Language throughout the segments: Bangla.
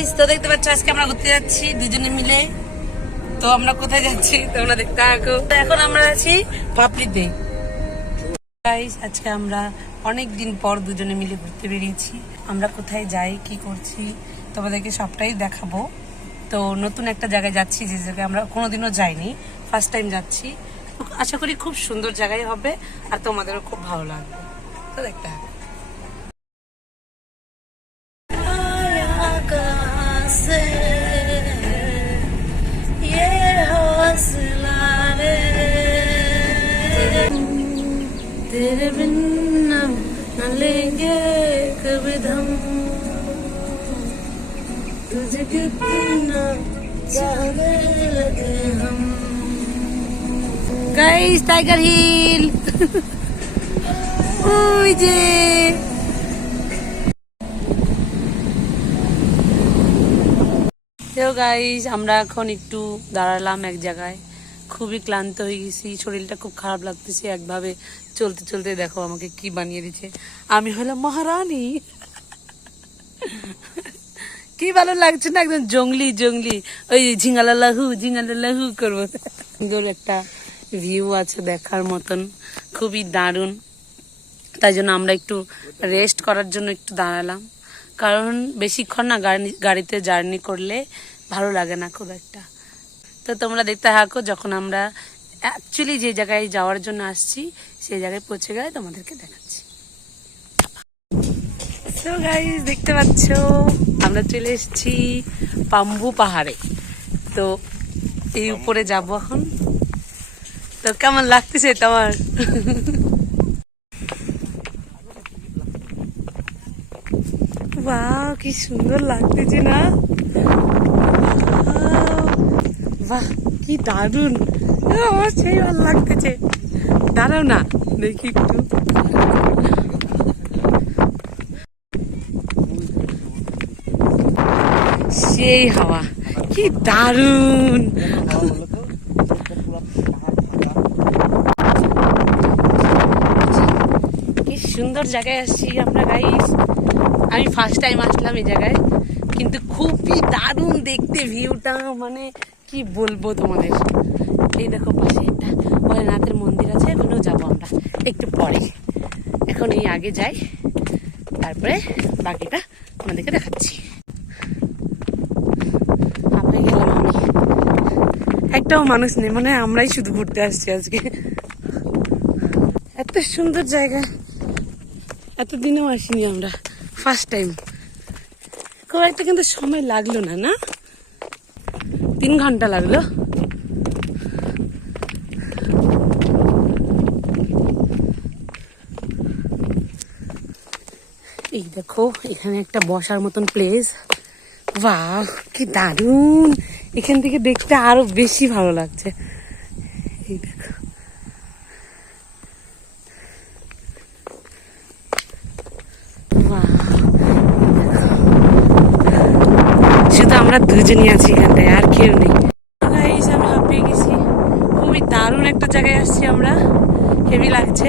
গাইস, তো দেখতে পাচ্ছ আজকে আমরা ঘুরতে যাচ্ছি দুজনে মিলে। তো আমরা কোথায় যাচ্ছি তোমরা দেখতে থাকো। এখন আমরা আছি পাপড়িতে। গাইস, আজকে আমরা অনেক দিন পর দুজনে মিলে ঘুরতে বেরিয়েছি। আমরা কোথায় যাই, কি করছি তোমাদেরকে সবটাই দেখাবো। তো নতুন একটা জায়গায় যাচ্ছি, যে জায়গায় আমরা কোনোদিনও যাইনি, ফার্স্ট টাইম যাচ্ছি। আশা করি খুব সুন্দর জায়গায় হবে আর তোমাদেরও খুব ভালো লাগবে। তো দেখতে থাকো। तेरे बिन न लेंगे कभी दम, तुझे कितना चाहने लगे हम। गाइस, टाइगर हिल ওই যে তো গাইস, আমরা এখন একটু দাঁড়ালাম এক জায়গায়। খুবই ক্লান্ত হয়ে গেছি, শরীরটা খুব খারাপ লাগতেছে। একভাবে চলতে চলতে দেখো আমাকে কি বানিয়ে দিচ্ছে। আমি হলাম মহারানী। কি ভালো লাগছে না, একদম জঙ্গলি জঙ্গলি, ওই ঝিঙ্গালালাহু করবো। সুন্দর একটা ভিউ আছে দেখার মতন, খুবই দারুণ। তাই জন্য আমরা একটু রেস্ট করার জন্য একটু দাঁড়ালাম, কারণ বেশিক্ষণ না গাড়িতে জার্নি করলে ভালো লাগে না খুব একটা। তো তোমরা দেখতে থাকো, যখন আমরা অ্যাকচুয়ালি যে জায়গায় যাওয়ার জন্য আসছি সেই জায়গায় পৌঁছে গেলে তোমাদেরকে দেখাচ্ছি। তো গাইস, দেখতে পাচ্ছ আমরা চলে এসেছি পাম্বু পাহাড়ে। তো এই উপরে যাব এখন। তো কেমন লাগতেছে তোমার? বাহ, কি সুন্দর লাগতেছে না? বাহ, কি দারুন, আমার সেই ভালো লাগতেছে। দাঁড়াও না, দেখি একটু। সেই হাওয়া, কি দারুন। কি সুন্দর জায়গায় আসছি আমরা গাইস। আমি ফার্স্ট টাইম আসলাম এই জায়গায়, কিন্তু খুবই দারুণ দেখতে ভিউটা, মানে কি বলবো তোমাদের। এই দেখো পাশে একটা ভোলেনাথের মন্দির আছে, ওখানেও যাবো আমরা একটু পরে। এখন এই আগে যাই, তারপরে বাকিটা আমাদেরকে দেখাচ্ছি। আমরা গেলাম, আমি একটাও মানুষ নেই, মানে আমরাই শুধু ঘুরতে আসছি আজকে। এত সুন্দর জায়গা, এতদিনেও আসিনি আমরা, ফার্স্ট টাইম। খুব একটা কিন্তু সময় লাগলো না, না 3 ঘন্টা লাগলো। এই দেখো, এখানে একটা বসার মতন প্লেস। বাহ, কি দারুণ। এখান থেকে দেখতে আরো বেশি ভালো লাগছে। এই দেখো, শুধু আমরা দুজনই আছি এখানটায়, আর কেউ নেই। আমি হাঁপিয়ে গেছি, খুবই দারুণ একটা জায়গায় আসছি আমরা, হেভি লাগছে।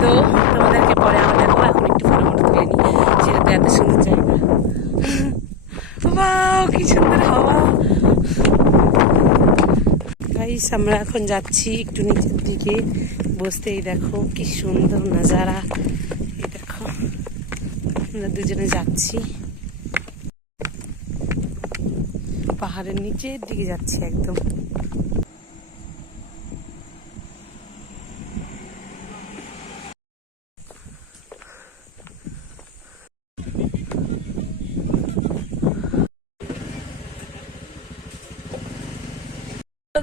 তো তোমাদেরকে পরে আমরা দেখো, এখন একটু ফটো তুলে নিই, সেটাতে এত সুন্দর জায়গা। বাহ, কি সুন্দর হাওয়া। গাইস, আমরা এখন যাচ্ছি একটু নিচের দিকে বসতে। এই দেখো কি সুন্দর নাজারা। এই দেখো, আমরা দুজনে যাচ্ছি পাহাড়ের নিচের দিকে যাচ্ছি একদম।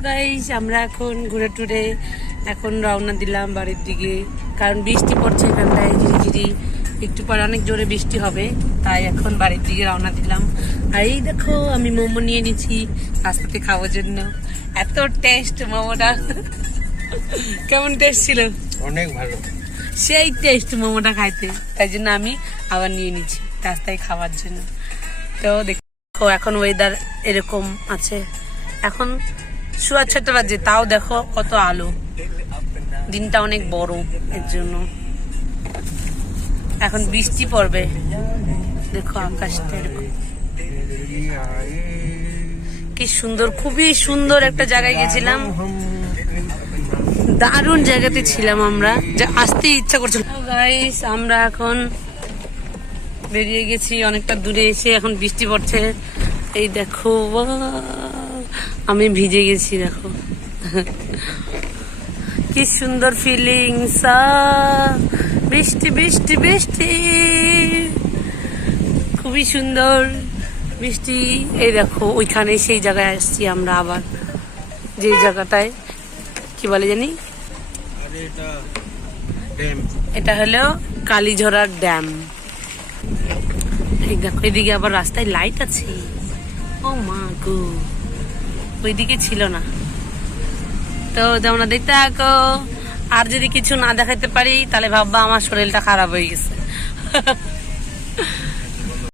গাইস, আমরা এখন ঘুরে টুরে এখন রওনা দিলাম বাড়ির দিকে, কারণ বৃষ্টি পড়ছে এখানটায় ঝিরিঝিরি। একটু পরে অনেক জোরে বৃষ্টি হবে, তাই এখন বাড়ির দিকে রওনা দিলাম। আর এই দেখো, আমি মোমো নিয়ে নিচ্ছি রাস্তাতে খাওয়ার জন্য। এত টেস্ট মোমোটা। কেমন টেস্ট ছিল? অনেক ভালো, সেই টেস্ট মোমোটা খাইতে, তাই জন্য আমি আবার নিয়ে নিচ্ছি রাস্তায় খাওয়ার জন্য। তো দেখো, এখন ওয়েদার এরকম আছে, এখন 6:30 বাজে, তাও দেখো কত আলো, দিনটা অনেক বড়। এর জন্য এখন বৃষ্টি পড়বে, দেখো আকাশটা এরকম। কি সুন্দর, খুবই সুন্দর একটা জায়গায় গেছিলাম, দারুণ জায়গাতে ছিলাম আমরা, যা আসতে ইচ্ছা করছিল। গাইস আমরা এখন বেরিয়ে গেছি অনেকটা দূরে এসে, এখন বৃষ্টি পড়ছে। এই দেখো আমি ভিজে গেছি, দেখো কি সুন্দর ফিলিংস, বৃষ্টি বৃষ্টি বৃষ্টি, খুবই সুন্দর বৃষ্টি। এই দেখো ওইখানে সেই জায়গায় আসছি আমরা আবার, যে জায়গাটায় কি বলে জানি, এটা হলো কালীঝরার ড্যাম। এই দেখো এদিকে আবার রাস্তায় লাইট আছে, ও মা গো, ওইদিকে ছিল না। তো তোমরা দেখতে থাকো, আর যদি কিছু না দেখাতে পারি তাহলে ভাববা আমার শরীরটা খারাপ হয়ে গেছে।